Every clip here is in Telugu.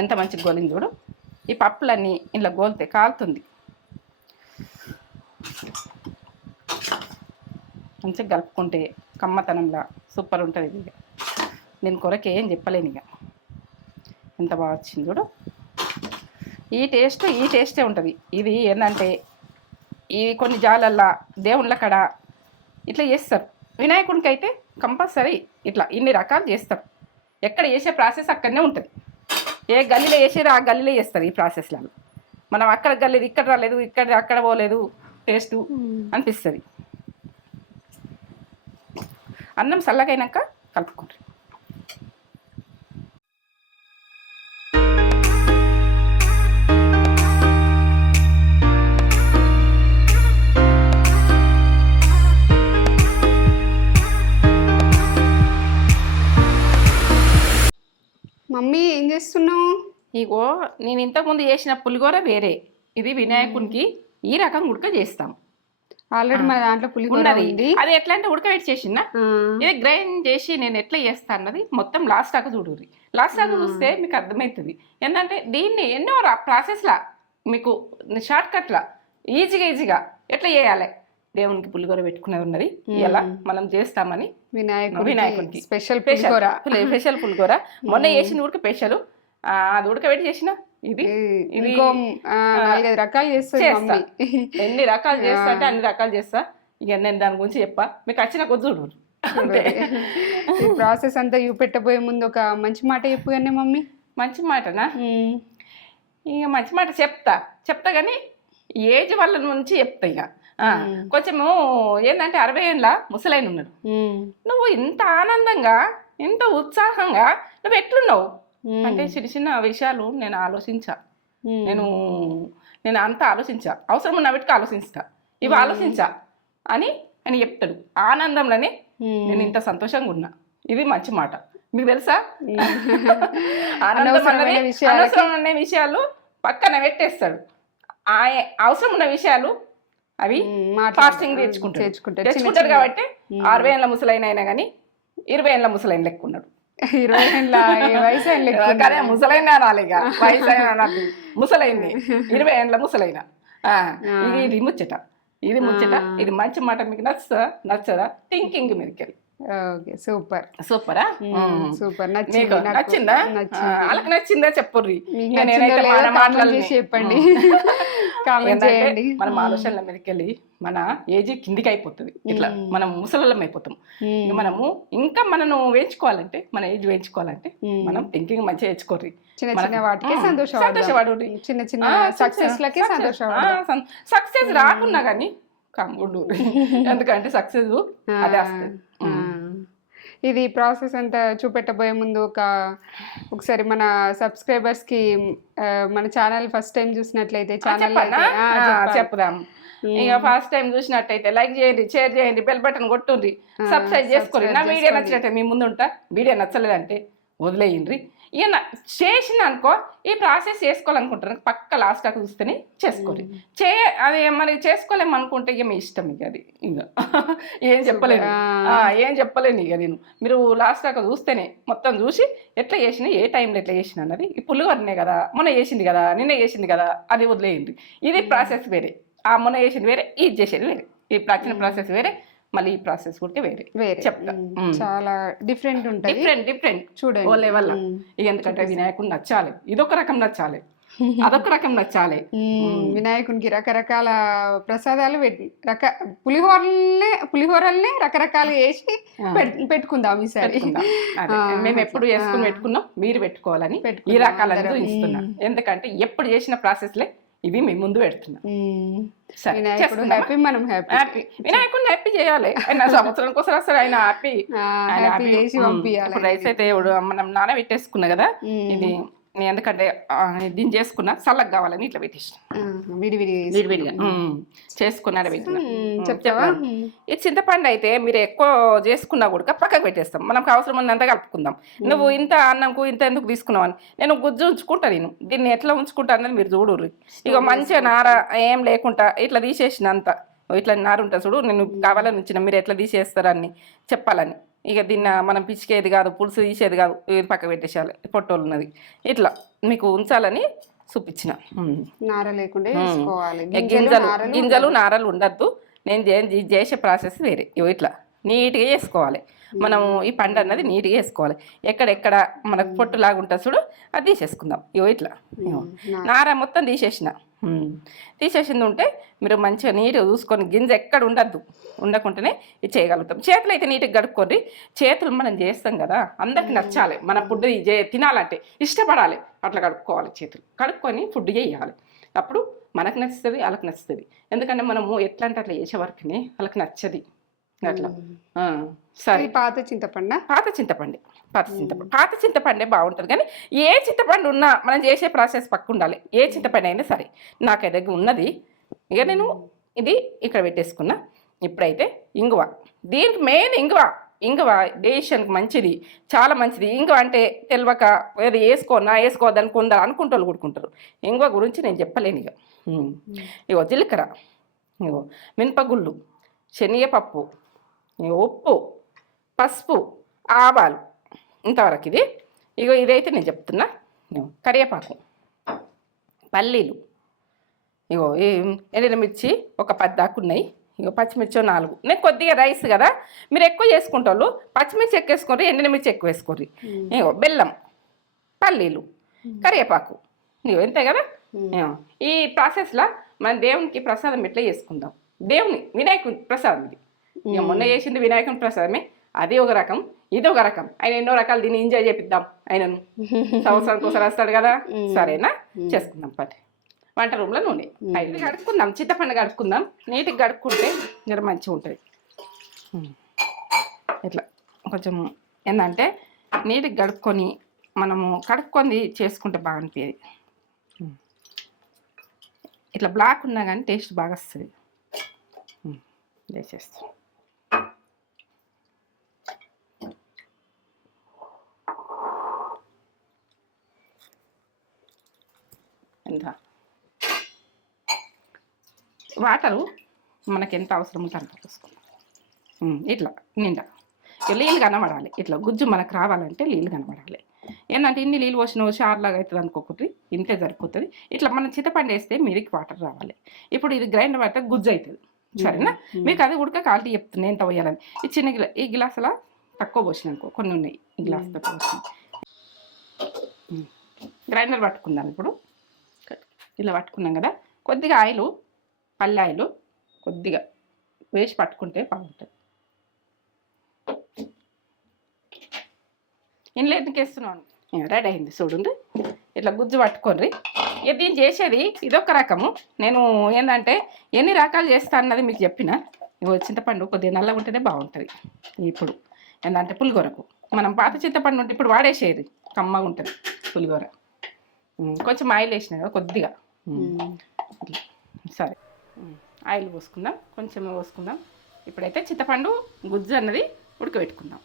ఎంత మంచిగా గోలింది చూడు. ఈ పప్పులన్నీ ఇంట్లో గోలితే కాలుతుంది. మంచిగా కలుపుకుంటే కమ్మతనంలా సూపర్ ఉంటుంది. ఇక దీని కొరకు ఏం చెప్పలేను. ఇక ఎంత బాగా వచ్చింది చూడు. ఈ టేస్టే ఉంటుంది. ఇది ఏంటంటే ఈ కొన్ని జాలల్లా దేవుళ్ళ కాడ ఇట్లా చేస్తారు. వినాయకుడికి అయితే కంపల్సరీ ఇట్లా ఇన్ని రకాలు చేస్తారు. ఎక్కడ చేసే ప్రాసెస్ అక్కడనే ఉంటుంది. ఏ గల్లీలో చేసేది ఆ గల్లీలో చేస్తారు. ఈ ప్రాసెస్లలో మనం అక్కడ గల్లీది ఇక్కడ రాలేదు, ఇక్కడ అక్కడ పోలేదు, టేస్టు అనిపిస్తుంది. అన్నం చల్లగైనాక కలుపుకుంటారు. మమ్మీ ఏం చేస్తున్నావు? ఇగో నేను ఇంతకుముందు చేసిన పులిహోర వేరే, ఇది వినాయకునికి ఈ రకంగా ఉడక చేస్తాం. ఆల్రెడీ మన దాంట్లో పులిహోర ఉంది. అది ఎట్లా అంటే ఉడకబెట్టి చేసిన ఇది గ్రైండ్ చేసి నేను ఎట్లా చేస్తా అన్నది మొత్తం లాస్ట్ దాకా చూడుర్రి. లాస్ట్ దాకా చూస్తే మీకు అర్థమవుతుంది. ఏంటంటే దీన్ని ఎన్నో ప్రాసెస్లా మీకు షార్ట్ కట్లా ఈజీగా ఎట్లా చేయాలి. దేవునికి పులిహోర పెట్టుకునేది ఉన్నది ఇలా మనం చేస్తామని వినాయకునికి స్పెషల్ పులిహోర మొన్న చేసిన ఉడక స్పెషల్. అది ఉడకబెట్టి చేసిన ఇది రకాలు చేస్తా. ఎన్ని రకాలు చేస్తా అంటే అన్ని రకాలు చేస్తా. ఇక నేను దాని గురించి చెప్పా, మీకు వచ్చిన కొద్ది చూడు. ప్రాసెస్ అంతా పెట్టబోయే ముందు ఒక మంచి మాట చెప్పు. కానీ మమ్మీ మంచి మాటనా? ఇక మంచి మాట చెప్తా కానీ ఏజ్ వాళ్ళ నుంచి చెప్తా. ఇక కొంచెము ఏంటంటే 60 ఏళ్ళ ముసలైన ఉన్నాడు. నువ్వు ఇంత ఆనందంగా ఇంత ఉత్సాహంగా నువ్వు ఎట్లున్నావు అంటే చిన్న విషయాలు నేను ఆలోచించా. నేను అంతా ఆలోచించా. అవసరం ఉన్న వీటికి ఆలోచిస్తా, ఇవి ఆలోచించా అని చెప్తాడు. ఆనందంలోనే నేను ఇంత సంతోషంగా ఉన్నా. ఇది మంచి మాట. మీకు తెలుసా? అనవసరమైన విషయాలు పక్కన పెట్టేస్తాడు. అవసరం ఉన్న విషయాలు అవి ఫాస్టింగ్ తెచ్చుకుంటారు కాబట్టి 60 ఏళ్ళ ముసలైన అయినా కానీ 20 ఏళ్ళ ముసలైన లెక్కున్నాడు. 20 ఏళ్ళ వయసు ముసలైన రాలేగా, వయసు అయినా ముసలైంది 20 ఏళ్ళ ముసలైన. ఇది ముచ్చట. ఇది మంచి మాట. మీకు నచ్చదా? థింకింగ్ మీదకెళ్ళి సూపర్. సూపరా? సూపర్. నచ్చిందా? వాళ్ళకి నచ్చిందా చెప్పుర్రి. చెప్పండి. మనం ఆలోచనల మీదకి వెళ్ళి మన ఏజ్ కిందికి అయిపోతుంది. ఇట్లా మనం ముసలం అయిపోతాం. మనము మనను వేయించుకోవాలంటే, మన ఏజ్ వేయించుకోవాలంటే మనం థింకింగ్ మంచిగా వేయించుకోర్రి. చిన్న వాటికి సంతోషపడు. చిన్న సక్సెస్ రాకున్నా కానీ కమ్ముడు. ఎందుకంటే సక్సెస్ అదే వస్తుంది. ఇది ప్రాసెస్ అంతా చూపెట్టబోయే ముందు ఒకసారి మన సబ్స్క్రైబర్స్ కి మన ఛానల్ ఫస్ట్ టైం చూసినట్లయితే ఛానల్ చెప్పుదాం. ఇక ఫస్ట్ టైం చూసినట్టయితే లైక్ చేయండి, షేర్ చేయండి, బెల్ బటన్ కొట్టుండ్రి, సబ్స్క్రైబ్ చేసుకోండి. నా వీడియో నచ్చినట్టే మీ ముందు ఉంటా. వీడియో నచ్చలేదంటే వదిలేయండి. ఇక చేసిన అనుకో ఈ ప్రాసెస్ చేసుకోవాలనుకుంటారు పక్క లాస్ట్ దాకా చూస్తేనే చేసుకోండి. అది మరి చేసుకోలేము అనుకుంటే ఇక మీ ఇష్టం. ఇక అది ఇంకా ఏం చెప్పలేను ఇక నేను. మీరు లాస్ట్ దాకా చూస్తేనే మొత్తం చూసి ఎట్లా చేసిన, ఏ టైంలో ఎట్లా చేసిన అన్నది. ఈ పులిహోరనే కదా, మొన్న చేసింది కదా, నిన్న చేసింది కదా, అది వదిలేయండి. ఇది ప్రాసెస్ వేరే, ఆ మొన్న చేసింది వేరే, ఇది చేసేది వేరే. ఈ ప్రాచీన ప్రాసెస్ వేరే, మళ్ళీ ఈ ప్రాసెస్ కూడా వేరే చెప్తా. చాలా డిఫరెంట్ ఉంటుంది. డిఫరెంట్ చూడండి ఓ లెవెల్. ఇక ఎందుకంటే వినాయకుడు నచ్చాలి, ఇదొక రకం నచ్చాలి, అదొక రకం నచ్చాలి. వినాయకునికి రకరకాల ప్రసాదాలు పులిహోరల్నే రకరకాలు వేసి పెట్టుకుందాం ఈసారి. మేము ఎప్పుడు చేసుకుని పెట్టుకున్నాం, మీరు పెట్టుకోవాలని ఈ రకాలను ఇస్తున్నాం. ఎందుకంటే ఎప్పుడు చేసిన ప్రాసెస్లే ఇవి మీ ముందు పెడుతున్నాం. వినాయకుడిని హ్యాపీ చేయాలి. ఆయన సంవత్సరానికి ఒకసారి వస్తారు. ఆయన హ్యాపీ రైస్ అయితే మనం నానబెట్టేసుకున్నా కదా. ఇది ఎందుకంటే దీన్ని చేసుకున్నా చల్లగా కావాలని ఇట్లా పెట్టేసిన విడివిడిగా చేసుకున్నాడు పెట్టిన. ఈ చింతపండు అయితే మీరు ఎక్కువ చేసుకున్నా కూడా పక్కకు పెట్టేస్తాం. మనకు అవసరం ఉన్నంత కలుపుకుందాం. నువ్వు ఇంత అన్నంకు ఇంత ఎందుకు తీసుకున్నావు అని నేను గుజ్జు ఉంచుకుంటా. నేను దీన్ని ఎట్లా ఉంచుకుంటా అన్నది మీరు చూడుర్రి. ఇక మంచిగా నార ఏం లేకుండా ఇట్లా తీసేసిన అంత ఇట్లా నారు ఉంటుంది చూడు. నేను కావాలని ఇచ్చిన మీరు ఎట్లా తీసేస్తారని చెప్పాలని. ఇక దీన్ని మనం పిచ్చికేది కాదు, పులుసు తీసేది కాదు, ఇది పక్క పెట్టేసేయాలి, పొట్టోళ్ళు ఉన్నది. ఇట్లా మీకు ఉంచాలని చూపించిన. నార లేకుండా చేసుకోవాలి. గింజలు నారలు ఉండద్దు. నేను చేసే ప్రాసెస్ వేరే. ఇట్లా నీట్గా చేసుకోవాలి. మనము ఈ పండు అన్నది నీట్గా వేసుకోవాలి. ఎక్కడెక్కడ మనకు పొట్టులాగా ఉంటుంది చూడు, అది తీసేసుకుందాం. ఇట్లా నార మొత్తం తీసేసింది ఉంటే మీరు మంచిగా నీట్గా చూసుకొని గింజ ఎక్కడ ఉండకుండానే ఇది చేయగలుగుతాం. చేతులు అయితే నీట్గా కడుక్కొని, చేతులు మనం చేస్తాం కదా, అందరికి నచ్చాలి. మన ఫుడ్ తినాలంటే ఇష్టపడాలి, అట్లా కడుక్కోవాలి. చేతులు కడుక్కొని ఫుడ్ చేయాలి. అప్పుడు మనకు నచ్చుతుంది, వాళ్ళకి నచ్చుతుంది. ఎందుకంటే మనము ఎట్లా అంటే అట్లా చేసే వరకునే వాళ్ళకి నచ్చది. అట్లా సరే. పాత చింతపండే బాగుంటుంది. కానీ ఏ చింతపండు ఉన్నా మనం చేసే ప్రాసెస్ పక్క ఉండాలి. ఏ చింతపండు అయినా సరే. నాకు దగ్గర ఉన్నది. ఇక నేను ఇది ఇక్కడ పెట్టేసుకున్నా. ఇప్పుడైతే ఇంగువ. దీనికి మెయిన్ ఇంగువ డైజెషన్కి మంచిది, చాలా మంచిది. ఇంగువ అంటే తెలియక ఏది వేసుకోవద్దని కొందరు అనుకుంటూ కూడుకుంటారు. ఇంగువ గురించి నేను చెప్పలేను. ఇగో జీలకర్ర, ఇగో మినపగుళ్ళు, శనగపప్పు, ఉప్పు, పసుపు, ఆవాలు, ఇంతవరకు ఇది. ఇగో ఇదైతే నేను చెప్తున్నా. కరివేపాకు, పల్లీలు, ఇగో ఎండుమిర్చి ఒక 10 దాకా ఉన్నాయి. ఇగో పచ్చిమిర్చి 4. నేను కొద్దిగా రైస్ కదా, మీరు ఎక్కువ చేసుకుంటారు, పచ్చిమిర్చి ఎక్కువ వేసుకోండి, ఎండుమిర్చి ఎక్కువ వేసుకోండి. ఇగో బెల్లం, పల్లీలు, కరివేపాకు, ఇగో ఇంతే కదా. ఈ ప్రాసెస్లో మన దేవునికి ప్రసాదం ఎట్లా చేసుకుందాం. వినాయకుని ప్రసాదం ఇది. ఇక మొన్న చేసింది వినాయకుని ప్రసాదమే. అది ఒక రకం, ఇది ఒక రకం. ఆయన ఎన్నో రకాలు దీన్ని ఎంజాయ్ చేపిద్దాం. ఆయనను సంవత్సరానికి ఒకసారి వస్తాడు కదా. సరేనా, చేసుకుందాం. పది వంట రూమ్లో నూనె కడుక్కుందాం. చింతపండు కడుక్కుందాం. నీట్గా కడుక్కుంటే జర మంచిగా ఉంటుంది. ఇట్లా కొంచెం ఏంటంటే నీట్గా మనము కడుక్కొని చేసుకుంటే బాగుంటుంది. ఇట్లా బ్లాక్ ఉన్నా కానీ టేస్ట్ బాగా వస్తుంది. చేసేస్తాం. ఎంత వాటరు మనకి ఎంత అవసరం ఉంటే అంత పోసుకుందాం. ఇట్లా నిండా నీళ్ళు కనబడాలి. ఇట్లా గుజ్జు మనకు రావాలంటే నీళ్ళు కనబడాలి. ఏంటంటే ఇన్ని నీళ్ళు పోసిన చారులాగా అవుతుంది అనుకోకూడదు, ఇంతే సరిపోతుంది. ఇట్లా మనం చింతపండు వేస్తే మీదకి వాటర్ రావాలి. ఇప్పుడు ఇది గ్రైండర్ పడితే గుజ్జు అవుతుంది. సరేనా, మీకు అది ఉడక క్వాలిటీ చెప్తున్నాయి ఎంత పోయాలని. ఈ చిన్న ఈ గ్లాసులా తక్కువ పోసినానుకో, కొన్ని ఉన్నాయి ఈ గ్లాస్ తక్కువ పోసిన. గ్రైండర్ పట్టుకుందాం. ఇప్పుడు ఇలా పట్టుకున్నాం కదా, కొద్దిగా ఆయిల్, పల్లి ఆయిల్ కొద్దిగా వేసి పట్టుకుంటే బాగుంటుంది. ఇంట్లో ఎందుకు వేస్తున్నాను, రెడీ అయింది చూడండి. ఇట్లా గుజ్జు పట్టుకోండి. ఇక దీన్ని చేసేది ఇదొక రకము. నేను ఏంటంటే ఎన్ని రకాలు చేస్తా అన్నది మీకు చెప్పిన. ఇగో చింతపండు కొద్దిగా నల్లగా ఉంటేనే బాగుంటుంది. ఇప్పుడు ఏంటంటే పులిగూరకు మనం పాత చింతపండు ఉంటే ఇప్పుడు వాడేసేది కమ్మగా ఉంటుంది పులిగూర. కొంచెం ఆయిల్ వేసినా కదా కొద్దిగా. సరే, ఆయిల్ పోసుకుందాం, కొంచెం పోసుకుందాం. ఇప్పుడైతే చింతపండు గుజ్జు అన్నది ఉడకబెట్టుకుందాం.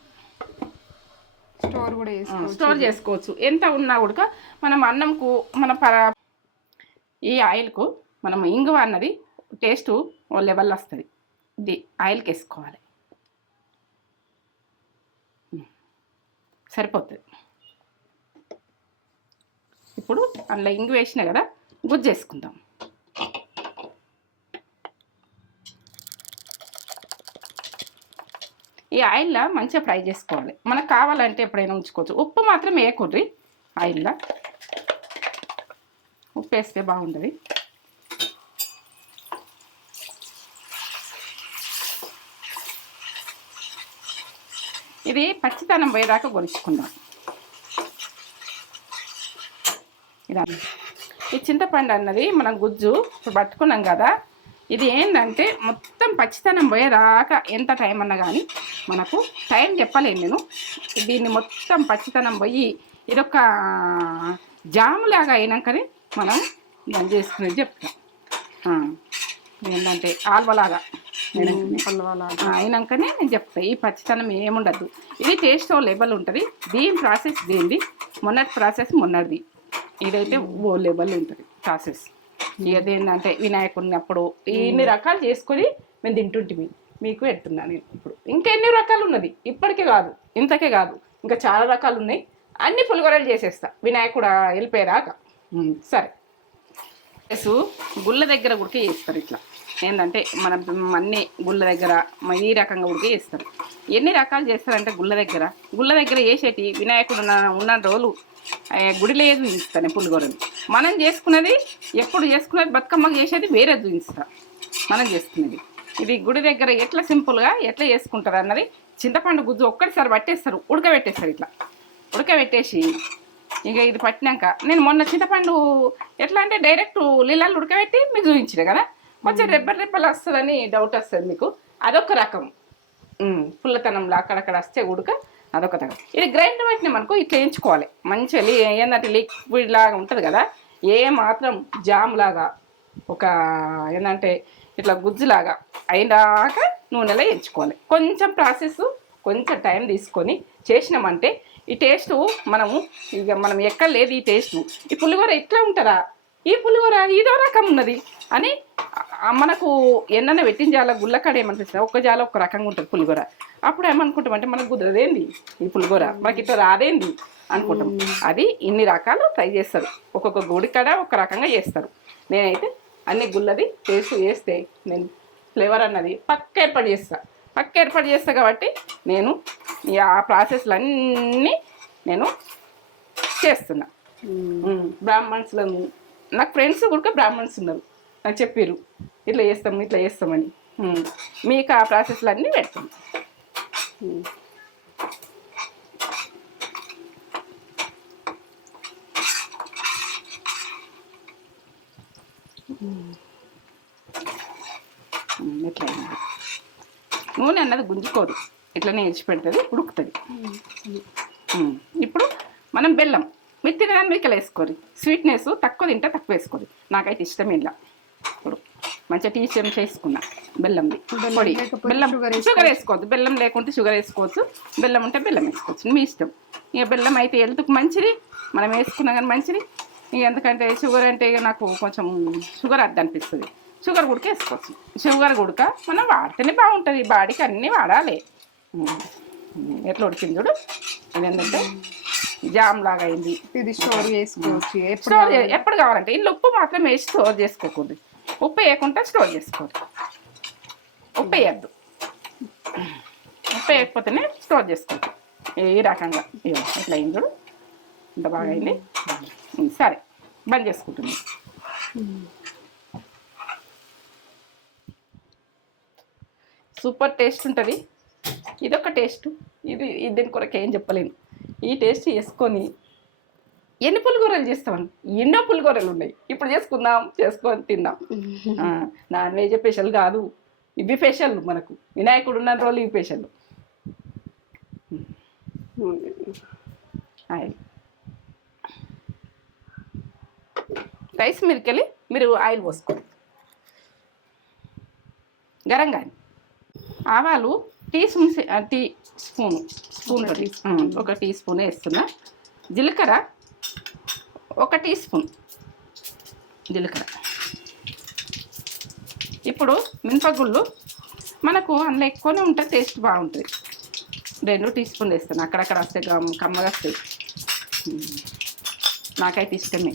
స్టోర్ చేసుకోవచ్చు. ఎంత ఉన్నా కూడా మనం అన్నంకు ఈ ఆయిల్కు మనం ఇంగువ అన్నది టేస్ట్ ఓ లెవెల్ వస్తుంది. ఇది ఆయిల్కి వేసుకోవాలి, సరిపోతుంది. ఇప్పుడు అందులో ఇంగు వేసినా కదా, గుజ్జు వేసుకుందాం. ఈ ఆయిల్లో మంచిగా ఫ్రై చేసుకోవాలి. మనకు కావాలంటే ఎప్పుడైనా ఉంచుకోవచ్చు. ఉప్పు మాత్రం వేయకూడదు ఆయిల్లో, ఉప్పు వేస్తే బాగుంటుంది. ఇది పచ్చితనం పోయేదాకా గొలుచుకుందాం. ఈ చింతపండు అన్నది మనం గుజ్జు పట్టుకున్నాం కదా, ఇది ఏంటంటే మొత్తం పచ్చితనం పోయేదాకా ఎంత టైం అన్నా కానీ మనకు టైం చెప్పలేను నేను. దీన్ని మొత్తం పచ్చితనం పోయి ఇదొక జాములాగా అయినాకనే మనం దాన్ని చేసుకునేది చెప్తాం. ఏంటంటే ఆల్వలాగా అయినాకనే నేను చెప్తాను. ఈ పచ్చితనం ఏముండద్దు. ఇది టేస్ట్ లెవెల్ ఉంటుంది. దీని ప్రాసెస్ దీనిది, మొన్నటి ప్రాసెస్ మొన్నటిది. ఇదైతే ఓ లెవెల్ ఉంటుంది ప్రాసెస్. ఇదేంటంటే వినాయకుడు ఉన్నప్పుడు ఇన్ని రకాలు చేసుకొని మేము తింటుంటిమి. మీకు పెడుతున్నాను నేను ఇప్పుడు. ఇంకా ఎన్ని రకాలు ఉన్నది, ఇప్పటికే కాదు ఇంతకే కాదు, ఇంకా చాలా రకాలు ఉన్నాయి. అన్ని పులిగొరలు చేసేస్తా వినాయకుడు వెళ్ళిపోయేదాకా. సరే, గుళ్ళ దగ్గర ఉడికి చేస్తారు ఇట్లా. ఏంటంటే మనం అన్ని గుళ్ళ దగ్గర ఈ రకంగా ఉడికి చేస్తారు. ఎన్ని రకాలు చేస్తారంటే గుళ్ళ దగ్గర చేసేటి వినాయకుడు ఉన్న రోజులు గుడిలో ఏది చూపిస్తాను పులిగొరలు. మనం చేసుకున్నది ఎప్పుడు చేసుకున్నది బతుకమ్మకు చేసేది వేరే చూపిస్తా. మనం చేసుకునేది ఇది గుడి దగ్గర ఎట్లా సింపుల్గా ఎట్లా చేసుకుంటారు అన్నది. చింతపండు గుజ్జు ఒక్కటిసారి పట్టేస్తారు, ఉడకబెట్టేస్తారు. ఇట్లా ఉడకబెట్టేసి ఇక ఇది పట్టినాక నేను మొన్న చింతపండు ఎట్లా అంటే డైరెక్ట్ నీళ్ళల్లో ఉడకబెట్టి మీకు చూపించిన కదా, కొంచెం రెబ్బలు వస్తుందని డౌట్ వస్తుంది మీకు. అదొక రకం పుల్లతనంలో అక్కడక్కడ వస్తే ఉడక, అదొక రకం. ఇది గ్రైండర్ పట్టినా మనకు ఇట్లా వేయించుకోవాలి మంచిగా. ఏంటంటే లిక్విడ్ లాగా ఉంటుంది కదా, ఏ మాత్రం జామ్ లాగా ఒక ఏంటంటే ఇట్లా గుజ్జులాగా అయినాక నూనెలో వేయించుకోవాలి. కొంచెం ప్రాసెస్, కొంచెం టైం తీసుకొని చేసినామంటే ఈ టేస్ట్ మనం ఎక్కడ లేదు ఈ టేస్ట్. ఈ పులిహోర ఇట్లా ఉంటుందా, ఈ పులిహోర ఇదో రకం ఉన్నది అని మనకు ఎన్నైనా పెట్టిన జాల గుళ్ళకాడ ఏమనిపిస్తుంది, ఒక్క జాల ఒక రకంగా ఉంటుంది పులిహోర. అప్పుడు ఏమనుకుంటామంటే మనకు కుదరదేంది ఈ పులిహోర, మనకి ఇట్లా రాదేంది అనుకుంటాం. అది ఇన్ని రకాలు ట్రై చేస్తారు, ఒక్కొక్క గుడి కాడ ఒక రకంగా చేస్తారు. నేనైతే అన్ని గుళ్ళది టేస్ట్ చేస్తే నేను ఫ్లేవర్ అన్నది పక్క ఏర్పాటు చేస్తా కాబట్టి నేను ఆ ప్రాసెస్లు అన్నీ నేను చేస్తున్నా. బ్రాహ్మణ్స్లో నాకు ఫ్రెండ్స్ కూడా బ్రాహ్మణ్స్ ఉన్నారు, నాకు చెప్పారు ఇట్లా చేస్తామని. మీకు ఆ ప్రాసెస్లు అన్నీ పెడతాను. ఎట్లా నూనె అన్నది గుంజుకోదు, ఇట్లనే ఇచ్చి పెడుతుంది, ఉడుకుతుంది. ఇప్పుడు మనం బెల్లం మీరు తినడానికి మీకు వేసుకోరు, స్వీట్నెస్ తక్కువ తింటే తక్కువ వేసుకోరు. నాకైతే ఇష్టం ఇలా. ఇప్పుడు మంచిగా టీ చెంచా వేసుకున్నా బెల్లంది పొడి. బెల్లం షుగర్ వేసుకోవద్దు, బెల్లం లేకుంటే షుగర్ వేసుకోవచ్చు, బెల్లం ఉంటే బెల్లం వేసుకోవచ్చు, మీ ఇష్టం. ఇక బెల్లం అయితే హెల్త్కి మంచిది, మనం వేసుకున్నా కానీ మంచిది. ఇక ఎందుకంటే షుగర్ అంటే ఇక నాకు కొంచెం షుగర్ అడ్డు అనిపిస్తుంది. షుగర్ గుడక వేసుకోవచ్చు, షుగర్ గుడక మనం వాడితేనే బాగుంటుంది, బాడీకి అన్నీ వాడాలి. ఎట్లా ఉడికింది చూడు, ఇది ఏంటంటే జామ్ లాగా అయింది. ఇది స్టోర్ చేసుకోవచ్చు ఎప్పుడు కావాలంటే. ఇల్లు ఉప్పు మాత్రం వేసి స్టోర్ చేసుకోకూడదు, ఉప్పు వేయకుండా స్టోర్ చేసుకోవద్దు. ఉప్పు వేయద్దు, ఉప్పు వేయకపోతేనే స్టోర్ చేసుకోవచ్చు. ఈ రకంగా ఎట్లా అయింది చూడు, ఇంత బాగా అయింది. సరే, బంద్ చేసుకుంటుంది. సూపర్ టేస్ట్ ఉంటుంది. ఇదొక టేస్ట్, దీని కొరకు ఏం చెప్పలేను. ఈ టేస్ట్ చేసుకొని ఎన్ని పులిగూరలు చేస్తామని, ఎన్నో పులిగూరలు ఉన్నాయి. ఇప్పుడు చేసుకొని తిందాం. నాన్ వెజ్ స్పెషల్ కాదు, ఇవి స్పెషల్. మనకు వినాయకుడు ఉన్న రోజులు ఇవి స్పెషల్. ఆయిల్ రైస్ మీదకి వెళ్ళి మీరు ఆయిల్ పోసుకోండి. గరం కానీ ఆవాలు టీ స్పూన్ ఒక టీ స్పూన్ వేస్తున్నా. జీలకర్ర 1 టీ స్పూన్ జీలకర్ర. ఇప్పుడు మినపగుళ్ళు మనకు అందులో ఎక్కువనే ఉంటుంది, టేస్ట్ బాగుంటుంది. 2 టీ స్పూన్లు వేస్తాను, అక్కడక్కడ వస్తే కమ్మగా వస్తాయి, నాకైతే ఇష్టమే.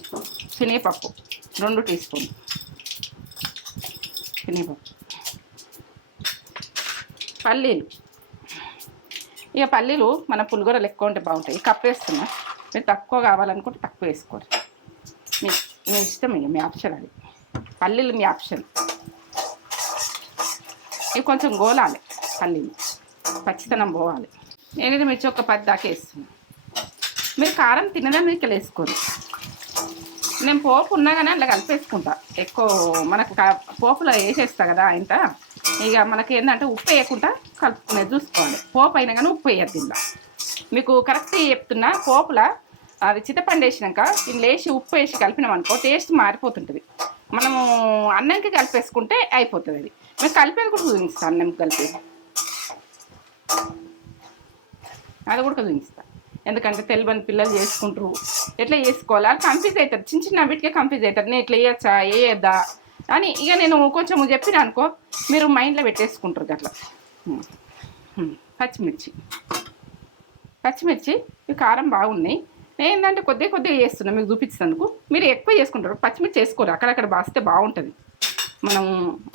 శనగపప్పు 2 టీ స్పూన్ శనగపప్పు. పల్లీలు, ఇక పల్లీలు మన పులిగూరలు ఎక్కువ ఉంటే బాగుంటాయి. కప్పు వేస్తున్నా, మీరు తక్కువ కావాలనుకుంటే తక్కువ వేసుకోరు, మీ ఇష్టం. ఇక మీ ఆప్షన్ అది, పల్లీలు మీ ఆప్షన్. ఇవి కొంచెం గోలాలి, పల్లీలు పచ్చితనం పోవాలి. నేను మిర్చి ఒక 10 దాకా వేస్తున్నా. మీరు కారం తినదని ఇక్కడ వేసుకోరు. నేను పోపు ఉన్నా కానీ అట్లా కలిపేసుకుంటా. ఎక్కువ మనకు పోపులో వేసేస్తా కదా ఇంత. ఇక మనకి ఏంటంటే ఉప్పు వేయకుండా కలుపుకునేది చూసుకోవాలి. పోపు అయినా కానీ ఉప్పు వేయద్దు. ఇలా మీకు కరెక్ట్ చెప్తున్నా. పోపులా అది చింతపండు వేసినాక ఇందులో వేసి ఉప్పు వేసి కలిపినామనుకో టేస్ట్ మారిపోతుంటుంది. మనము అన్నంకి కలిపేసుకుంటే అయిపోతుంది. అది మేము కలిపేది కూడా చూపిస్తాను, అన్నంకి కలిపేది అది కూడా చూపిస్తాను. ఎందుకంటే తెలియని పిల్లలు చేసుకుంటారు, ఎట్లా చేసుకోవాలి అది కన్ఫ్యూజ్ అవుతారు. చిన్న చిన్న వీటికే కన్ఫ్యూజ్ అవుతారు. నేను ఇట్లా వేయచ్చా వేయద్దా అని. ఇక నేను కొంచెం చెప్పిన అనుకో మీరు మైండ్లో పెట్టేసుకుంటారు అట్లా. పచ్చిమిర్చి ఇవి కారం బాగున్నాయి. నేను ఏంటంటే కొద్దిగా చేస్తున్నా మీకు చూపించినందుకు. మీరు ఎక్కువ చేసుకుంటారు, పచ్చిమిర్చి వేసుకోరు, అక్కడక్కడ బాస్తే బాగుంటుంది. మనం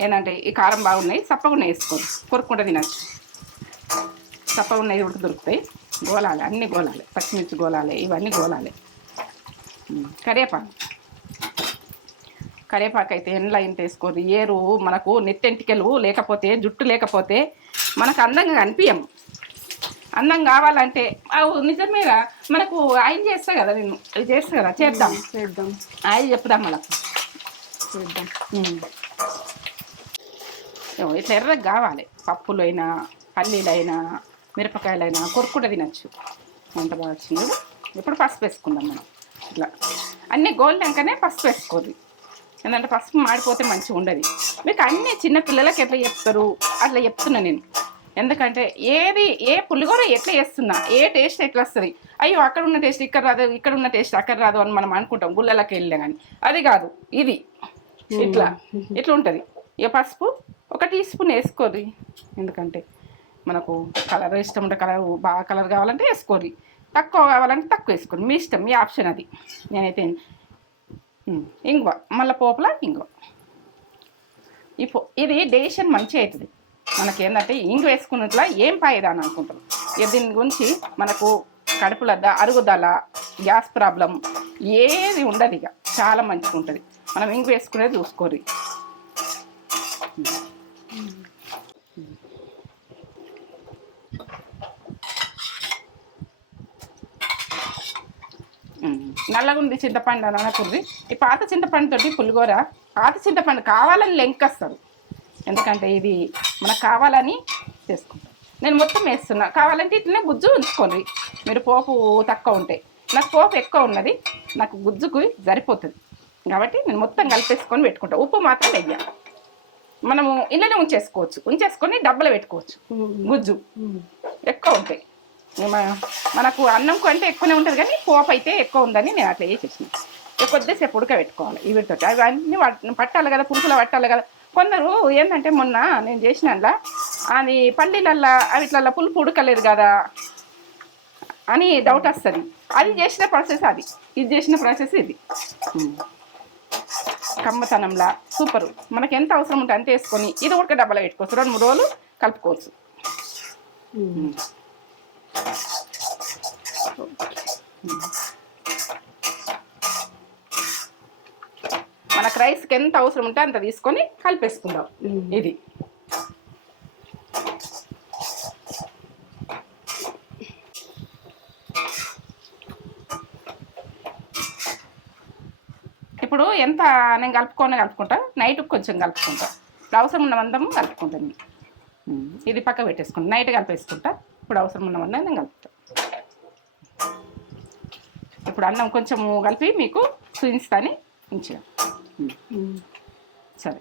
ఏంటంటే ఈ కారం బాగున్నాయి, సప్పగా వేసుకోరు, కొరుక్కుంటూ తినచ్చు. సప్పగా ఉన్నాయి కూడా దొరుకుతాయి. గోలాలి, అన్నీ గోలాలి, పచ్చిమిర్చి గోలాలి, ఇవన్నీ గోలాలి. కరివేపాకు అయితే ఎండ్ల ఇంత వేసుకోరు. ఏరు మనకు నెత్తెంటికెలు లేకపోతే, జుట్టు లేకపోతే మనకు అందంగా కనిపించము. అందం కావాలంటే నిజమేగా, మనకు ఆయిల్ చేస్తా కదా, నేను ఇది చేస్తా కదా, చేద్దాం ఆయిల్ చెప్దాం మనకు చేద్దాం. ఇట్లా ఎర్రగా కావాలి. పప్పులు అయినా, పల్లీలైనా, మిరపకాయలైనా కొరుక్కుంటూ తినచ్చు. ఎంత బాగా వచ్చింది. ఇప్పుడు పసుపు వేసుకుందాం మనం. ఇట్లా అన్నీ గోలినాకనే పసుపు వేసుకోరు, ఎందుకంటే పసుపు మాడిపోతే మంచిగా ఉండదు. మీకు అన్నీ చిన్నపిల్లలకి ఎట్లా చెప్తారు అట్లా చెప్తున్నా నేను. ఎందుకంటే ఏ పులిగూర ఎట్లా చేస్తున్నా, ఏ టేస్ట్ ఎట్లా వస్తుంది, అయ్యో అక్కడ ఉన్న టేస్ట్ ఇక్కడ రాదు, ఇక్కడ ఉన్న టేస్ట్ అక్కడ రాదు అని మనం అనుకుంటాం గుళ్ళకి వెళ్ళినా కానీ. అది కాదు, ఇది ఇట్లా ఉంటుంది. ఇక పసుపు 1 టీ స్పూన్ వేసుకోరి, ఎందుకంటే మనకు కలర్ ఇష్టం ఉంటే కలర్ బాగా కలర్ కావాలంటే వేసుకోరి, తక్కువ కావాలంటే తక్కువ వేసుకోండి, మీ ఇష్టం, మీ ఆప్షన్ అది. నేనైతే ఇంగువ, మళ్ళీ పోపుల ఇంగువ. ఇది డైజెషన్ మంచిగా అవుతుంది మనకి. ఏంటంటే ఇంగు వేసుకున్నట్లా ఏం పాయదా అని అనుకుంటాం. దీని గురించి మనకు కడుపుల అరుగుదల, గ్యాస్ ప్రాబ్లం ఏది ఉండదు. ఇక చాలా మంచిగా ఉంటుంది. మనం ఇంగు వేసుకునేది చూసుకోరు. నల్లగుంది చింతపండు అని అనకూడదు. ఈ పాత చింతపండు తోటి పులిగూర, పాత చింతపండు కావాలని లెంకేస్తారు, ఎందుకంటే ఇది మనకు కావాలని చేసుకుంటాం. నేను మొత్తం వేస్తున్నా, కావాలంటే ఇట్లనే గుజ్జు ఉంచుకోండి మీరు. పోపు తక్కువ ఉంటే, నాకు పోపు ఎక్కువ ఉన్నది, నాకు గుజ్జుకు సరిపోతుంది కాబట్టి నేను మొత్తం కలిపేసుకొని పెట్టుకుంటాను. ఉప్పు మాత్రం వెయ్యాలి. మనము ఇళ్ళనే ఉంచేసుకొని డబ్బలో పెట్టుకోవచ్చు. గుజ్జు ఎక్కువ ఉంటాయి. మనకు అన్నం కంటే ఎక్కువనే ఉంటుంది, కానీ పోపు అయితే ఎక్కువ ఉందని నేను అట్లా చేసేసిన. కొద్దిసేపు ఉడకబెట్టుకోవాలి వీటితో. అవి అన్నీ పట్టాలి కదా, పులుసులో పట్టాలి కదా. కొందరు ఏంటంటే మొన్న నేను చేసినలా అది పల్లీలల్లా అవిట్లల్లా పులుపు ఉడకలేదు కదా అని డౌట్ వస్తుంది. అది చేసిన ప్రాసెస్ అది, ఇది చేసిన ప్రాసెస్ ఇది. కమ్మతనంలా సూపరు. మనకి ఎంత అవసరం ఉంటే అంత వేసుకొని ఇది ఉడక డబ్బాలో పెట్టుకోవచ్చు. 2-3 రోజులు కలుపుకోవచ్చు. మనకు రైస్కి ఎంత అవసరం ఉంటే అంత తీసుకొని కలిపేసుకుందాం. ఇది ఇప్పుడు ఎంత నేను కలుపుకుంటా, నైట్కి కొంచెం కలుపుకుంటా, ఇప్పుడు అవసరం ఉన్న మందము కలుపుకుంటాను. ఇది పక్క పెట్టేసుకుంటా, నైట్ కలిపేసుకుంటా. ఇప్పుడు అవసరం ఉన్న మందం నేను కలుపుతా. ఇప్పుడు అన్నం కొంచెము కలిపి మీకు చూపిస్తాను మంచిగా. సరే,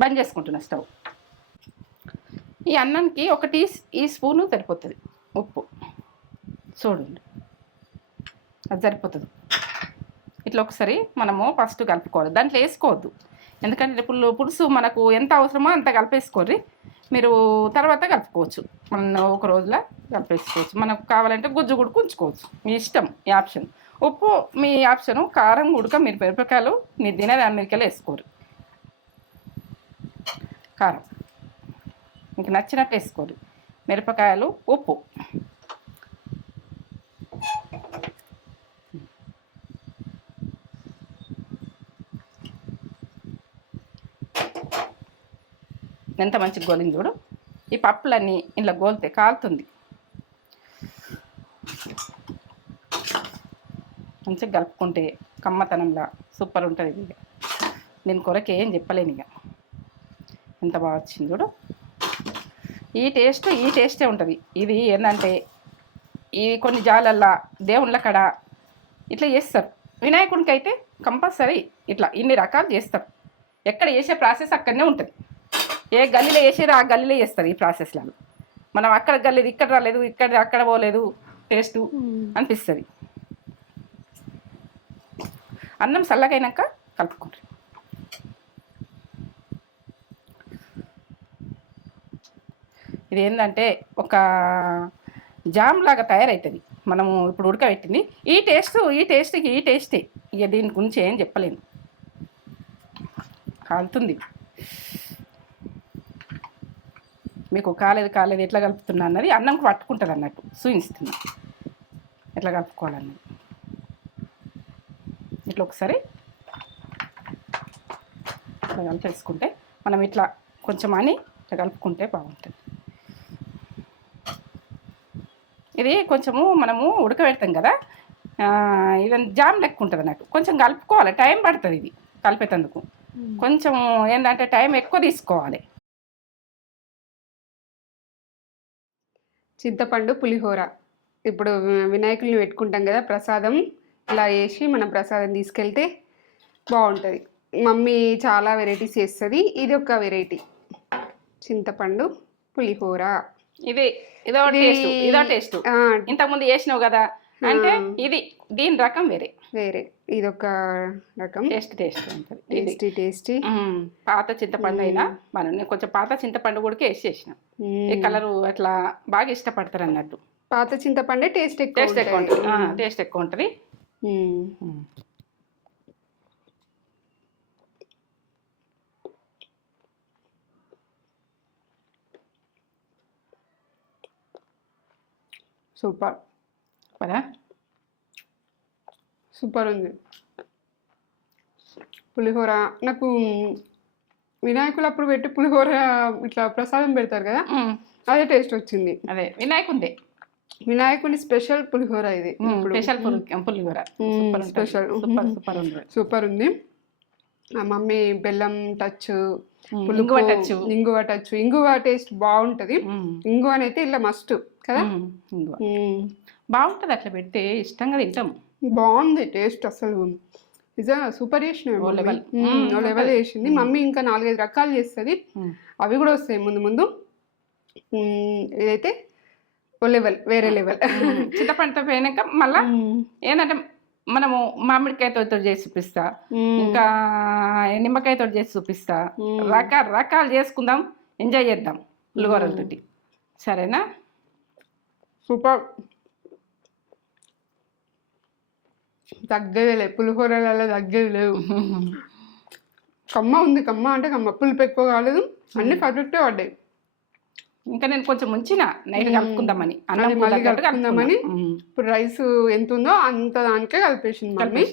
బంద్ చేసుకుంటున్నా స్టవ్. ఈ అన్నానికి 1 టీ స్పూను సరిపోతుంది ఉప్పు. చూడండి, అది సరిపోతుంది. ఇట్లా ఒకసారి మనము ఫస్ట్ కలుపుకోవాలి, దాంట్లో వేసుకోవద్దు. ఎందుకంటే ఇప్పుడు పులుసు మనకు ఎంత అవసరమో అంత కలిపేసుకోర్రి. మీరు తర్వాత కలుపుకోవచ్చు, మనం ఒక రోజులో కలిపేసుకోవచ్చు. మనకు కావాలంటే గుజ్జు కూడా ఉంచుకోవచ్చు, మీ ఇష్టం, మీ ఆప్షన్. ఉప్పు మీ ఆప్షను, కారం ఉడక మీరు మిరపకాయలు మీరు తినేది అన్నిటికీ వేసుకోరు. కారం మీకు నచ్చినట్టు వేసుకోరు. మిరపకాయలు, ఉప్పు. ఎంత మంచిగా గోలింది చూడు. ఈ పప్పులన్నీ ఇలా గోలితే కాలుతుంది. మంచిగా కలుపుకుంటే కమ్మతనంలా సూపర్ ఉంటుంది. ఇక దీని కొరకు ఏం చెప్పలేను. ఇక ఎంత బాగా వచ్చింది చూడు. ఈ టేస్టే ఉంటుంది. ఇది ఏంటంటే ఈ కొన్ని జాలల్లా దేవుళ్ళ కడ ఇట్లా చేస్తారు. వినాయకుడికి అయితే కంపల్సరీ ఇట్లా ఇన్ని రకాలు చేస్తారు. ఎక్కడ చేసే ప్రాసెస్ అక్కడనే ఉంటుంది. ఏ గల్లీలో వేసారో ఆ గల్లీలో చేస్తారు ఈ ప్రాసెస్లలో. మనం అక్కడ గల్లేదు, ఇక్కడ రాలేదు, అక్కడ పోలేదు, టేస్టు అనిపిస్తుంది. అన్నం చల్లగైనాక కలుపుకోండి. ఇది ఏంటంటే ఒక జామ్ లాగా తయారవుతుంది మనము ఇప్పుడు ఉడకబెట్టింది. ఈ టేస్టే ఇక దీని గురించి ఏం చెప్పలేను. కాలుతుంది. మీకు కాలేదు ఎట్లా కలుపుతున్నా అన్నది అన్నంకి పట్టుకుంటుంది అన్నట్టు చూపిస్తున్నా ఎట్లా కలుపుకోవాలన్నది. ఇట్లా ఒకసారి ఇట్లా కలిపేసుకుంటే మనం ఇట్లా కొంచెం అని ఇట్లా కలుపుకుంటే బాగుంటుంది. ఇది కొంచెము మనము ఉడకబెడతాం కదా, ఇది జామ్ లెక్క ఉంటుంది అన్నట్టు. కొంచెం కలుపుకోవాలి, టైం పడుతుంది ఇది కలిపేటందుకు. కొంచెం ఏంటంటే టైం ఎక్కువ తీసుకోవాలి. చింతపండు పులిహోర ఇప్పుడు వినాయకుల్ని పెట్టుకుంటాం కదా, ప్రసాదం ఇలా వేసి మనం ప్రసాదం తీసుకెళ్తే బాగుంటుంది. మమ్మీ చాలా వెరైటీస్ చేస్తుంది, ఇది ఒక వెరైటీ చింతపండు పులిహోర. ఇదో టేస్ట్ ఇంతకుముందు చేసినావు కదా అంటే ఇది దీని రకం వేరే ఇదొక రకం టేస్ట్ ఉంటుంది. టేస్టీ పాత చింతపండు అయినా మనం కొంచెం పాత చింతపండు కూడా వేసి చేసిన ఈ కలరు అట్లా బాగా ఇష్టపడతారు అన్నట్టు. పాత చింతపండే టేస్ట్ ఎక్కువ ఉంటుంది. సూపర్ ఉంది పులిహోర. నాకు వినాయకులు అప్పుడు పెట్టి పులిహోర ఇట్లా ప్రసాదం పెడతారు కదా, అదే టేస్ట్ వచ్చింది. అదే వినాయకుని స్పెషల్ పులిహోర ఇది. స్పెషల్ పులిహోర సూపర్ ఉంది. మమ్మీ బెల్లం టచ్, ఇంగువ టచ్, ఇంగువ టేస్ట్ బాగుంటది. ఇంగువ అయితే ఇలా మస్ట్ కదా, బాగుంటది. అట్లా పెడితే ఇష్టంగా తింటాం. బాగుంది టేస్ట్ అసలు నిజంగా సూపర్ చేసిన లెవెల్ చేసింది మమ్మీ. ఇంకా 4-5 రకాలు చేస్తుంది, అవి కూడా వస్తాయి ముందు ముందు. ఇదైతే వేరే లెవెల్. చింతపండుతో పోయినాక మళ్ళా ఏంటంటే మనము మామిడికాయతో చేసి చూపిస్తా, ఇంకా నిమ్మకాయతో చేసి చూపిస్తా. రకాలు చేసుకుందాం, ఎంజాయ్ చేద్దాం పులిహోరలతోటి. సరేనా? సూపర్. తగ్గేది లేదు, పులిహోరలలో తగ్గేది లేవు. కమ్మ ఉంది, కమ్మ అంటే కమ్మ, పులుపు ఎక్కువ కాలేదు, అన్ని పర్ఫెక్ట్గా పడ్డాయి. ఇంకా నేను కొంచెం ముంచిన నైట్ కలుపుకుందామని ఇప్పుడు రైస్ ఎంత ఉందో అంత దానికే కలిపేసింది మమ్మీ.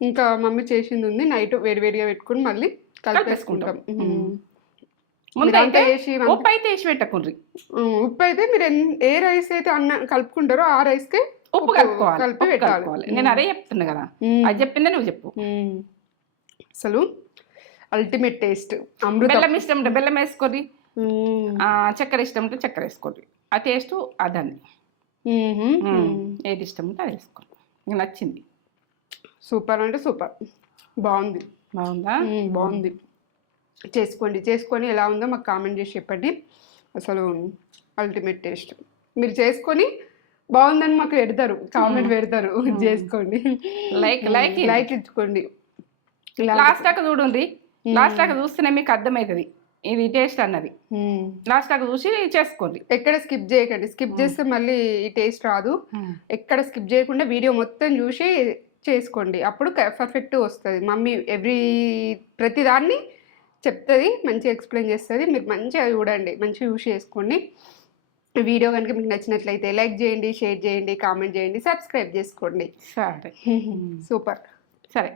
ఇంకా మమ్మీ చేసింది ఉంది, నైట్ వేడివేడిగా పెట్టుకుని మళ్ళీ కలిపేసుకుంటాం. ఉప్పు అయితే వేసి పెట్టకుండ్రి. ఉప్పు అయితే మీరు ఏ రైస్ అయితే అన్న కలుపుకుంటారో ఆ రైస్కే ఉప్పు కలిపి పెట్టాలి. నేను అదే చెప్తున్నా కదా, అది చెప్పిందే నువ్వు చెప్పు. అసలు అల్టిమేట్ టేస్ట్. బెల్లం ఇష్టం ఉంటే బెల్లం వేసుకోండి, చక్కెర ఇష్టం ఉంటే చక్కెర వేసుకోండి. ఆ టేస్ట్ అదండి. ఏది ఇష్టం ఉంటే అది వేసుకోండి. నాకు నచ్చింది. సూపర్ అంటే సూపర్. బాగుందా? బాగుంది. చేసుకొని ఎలా ఉందో మాకు కామెంట్ చేసి చెప్పండి. అసలు అల్టిమేట్ టేస్ట్. మీరు చేసుకొని బాగుందని మాకు పెడతారు, కామెంట్ పెడతారు. చేసుకోండి, లైక్ ఇచ్చుకోండి. లాస్ట్ దాకా చూడండి, లాస్ట్ దాకా చూస్తేనే మీకు అర్థమవుతుంది ఇది టేస్ట్ అన్నది. లాస్ట్ దాకా చూసి చేసుకోండి, ఎక్కడ స్కిప్ చేయకండి. స్కిప్ చేస్తే మళ్ళీ ఈ టేస్ట్ రాదు. ఎక్కడ స్కిప్ చేయకుండా వీడియో మొత్తం చూసి చేసుకోండి, అప్పుడు పర్ఫెక్ట్ వస్తుంది. మమ్మీ ప్రతిదాన్ని చెప్తుంది, మంచిగా ఎక్స్ప్లెయిన్ చేస్తుంది. మీరు మంచిగా చూడండి, మంచిగా చూసి చేసుకోండి. వీడియో కనుక మీకు నచ్చినట్లయితే లైక్ చేయండి, షేర్ చేయండి, కామెంట్ చేయండి, సబ్స్క్రైబ్ చేసుకోండి. సరే, సూపర్. సరే.